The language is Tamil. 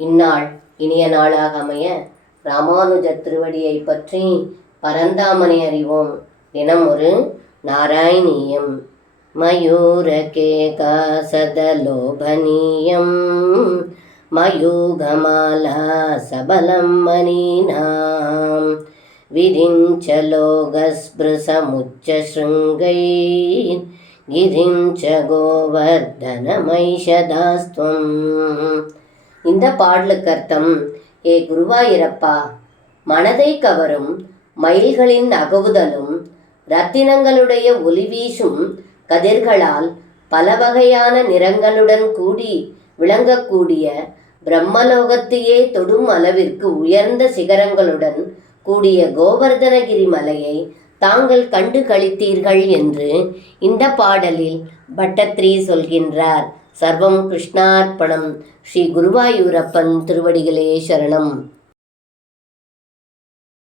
இந்நாள் இனிய நாளாக அமைய ராமானுஜர் திருவடியை பற்றி பரந்தாமனை அறிவோம். தினம் ஒரு நாராயணீயம். மயூரகேகா சதலோபனீயம் மயூகமாலா சபலம் மணீனாம் விரிஞ்ச லோகஸ்பிருசமுச்ச ஸ்ருங்கை கிரிஞ்ச கோவர்தனமைஷதாஸ்துவம். இந்த பாடலுக்கு அர்த்தம்: ஏ குருவாயிரப்பா, மனதை கவரும் மயில்களின் அகவுதலும் இரத்தினங்களுடைய ஒளி வீசும் கதிர்களால் பல வகையான நிறங்களுடன் கூடி விளங்கக்கூடிய பிரம்மலோகத்தையே தொடும் அளவிற்கு உயர்ந்த சிகரங்களுடன் கூடிய கோவர்தனகிரி மலையை தாங்கள் கண்டு களித்தீர்கள் என்று இந்த பாடலில் பட்டத்ரி சொல்கின்றார். சர்வம் கிருஷ்ணார்ப்பணம். ஸ்ரீ குருவாயூரப்பன் திருவடிகளே சரணம்.